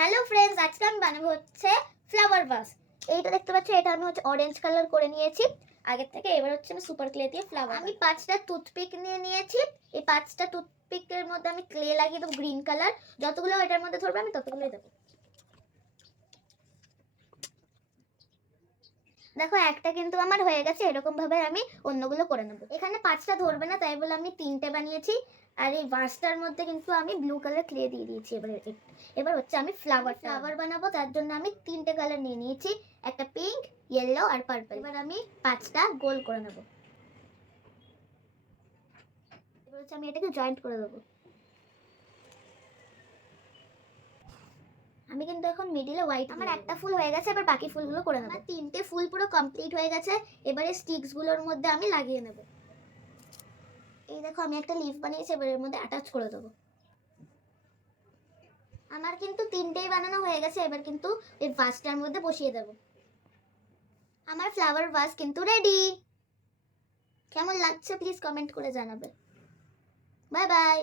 Hello friends, আজকে আমি বানাবো হচ্ছে ফ্লাওয়ার ভাস। এইটা দেখতে পাচ্ছ, এটা আমি হচ্ছে অরেঞ্জ কালার করে নিয়েছি আগের থেকে। এবার হচ্ছে আমি সুপার ক্লে দিয়ে ফ্লাওয়ার, আমি 5টা টুথপিক নিয়ে নিয়েছি। এই 5টা টুথপিকের মধ্যে আমি ক্লে লাগিয়ে দেবো গ্রিন কালার। যতগুলো এটার মধ্যে ধরবে আমি ততগুলোই দেবো। দেখো, একটা কিন্তু আমার হয়ে গেছে। এরকম ভাবে আমি অন্যগুলো করে নেবো। এখানে 5টা ধরবে না, তাই বলে আমি 3টে বানিয়েছি। আর এই ভাসটার মধ্যে কিন্তু আমি ব্লু কালার ক্লে দিয়ে দিয়েছি। এবার হচ্ছে আমি ফ্লাওয়ার বানাবো। তার জন্য আমি 3টে কালার নিয়ে নিয়েছি, একটা পিঙ্ক, ইয়েলো আর পার্পল। এবার আমি 5টা গোল করে নেবো। এবার হচ্ছে আমি এটাকে জয়েন্ট করে দেবো। আমি কিন্তু এখন মিডিলে হোয়াইট, আমার একটা ফুল হয়ে গেছে। এবার বাকি ফুলগুলো করে নেবো। 3টে ফুল পুরো কমপ্লিট হয়ে গেছে। এবারে স্টিকসগুলোর মধ্যে আমি লাগিয়ে নেব। এই দেখো, আমি একটা লিফ বানিয়েছি, এবার এর মধ্যে অ্যাটাচ করে দেবো। আমার কিন্তু 3টেই বানানো হয়ে গেছে। এবার কিন্তু এই ভাসটার মধ্যে বসিয়ে দেব। আমার ফ্লাওয়ার ভাস কিন্তু রেডি। কেমন লাগছে প্লিজ কমেন্ট করে জানাবে। Bye bye.